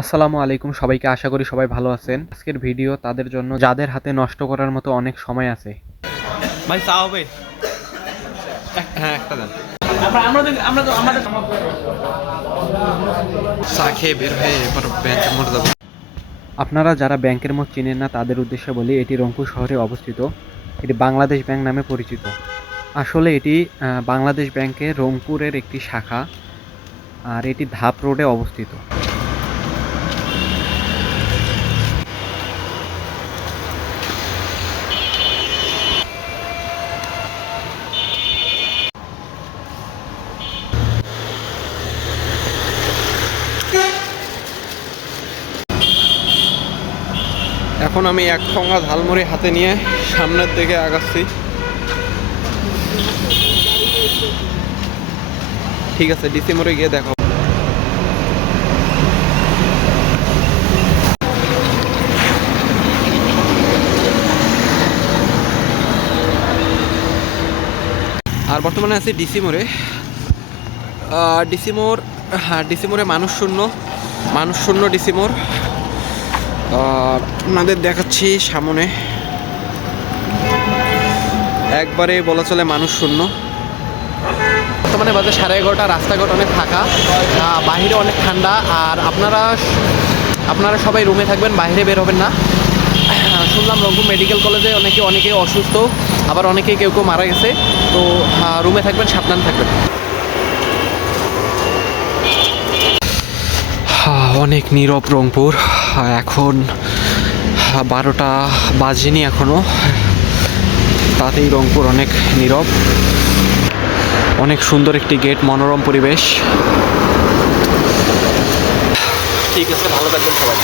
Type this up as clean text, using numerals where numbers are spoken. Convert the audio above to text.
আসসালামু আলাইকুম সবাইকে, আশা করি সবাই ভালো আছেন। আজকের ভিডিও তাদের জন্য যাদের হাতে নষ্ট করার মতো অনেক সময় আছে। ভাই চা হবে? হ্যাঁ একটা দেন। আমরা চা খেয়ে বের হয়ে এবার ব্যাংকের মোড়ে যাবো। আপনারা যারা ব্যাংকের মোড় চিনেন না তাদের উদ্দেশ্যে বলি, এটি রংপুর শহরে অবস্থিত। এটি বাংলাদেশ ব্যাংক নামে পরিচিত। আসলে এটি বাংলাদেশ ব্যাংকের রংপুরের একটি শাখা, আর এটি ধাপ রোডে অবস্থিত। এখন আমি এক ঠোঙা ঝালমুড়ি হাতে নিয়ে সামনের দিকে আগাচ্ছি। ঠিক আছে, ডিসি মোড়ে গিয়ে দেখো। আর বর্তমানে আছি ডিসি মোড়ে। ডিসি মোড়, হ্যাঁ ডিসি মোড়ে মানুষ শূন্য ডিসি মোড়। আর আপনাদের দেখাচ্ছি সামনে একবারে বলা চলে মানুষ শূন্য। বর্তমানে বাজে 11:30, রাস্তাঘাট অনেক ফাঁকা, বাইরে অনেক ঠান্ডা। আর আপনারা সবাই রুমে থাকবেন, বাইরে বের হবেন না। শুনলাম রংপুর মেডিকেল কলেজে অনেকেই অসুস্থ, আবার অনেকেই কেউ মারা গেছে। তো রুমে থাকবেন, সাবধানে থাকবেন। অনেক নীরব রংপুর। এখন 12টা বাজেনি এখনো, তাতেই রংপুর অনেক নীরব। অনেক সুন্দর একটি গেট, মনোরম পরিবেশ। ঠিক আছে, ভালো থাকবেন সবাই।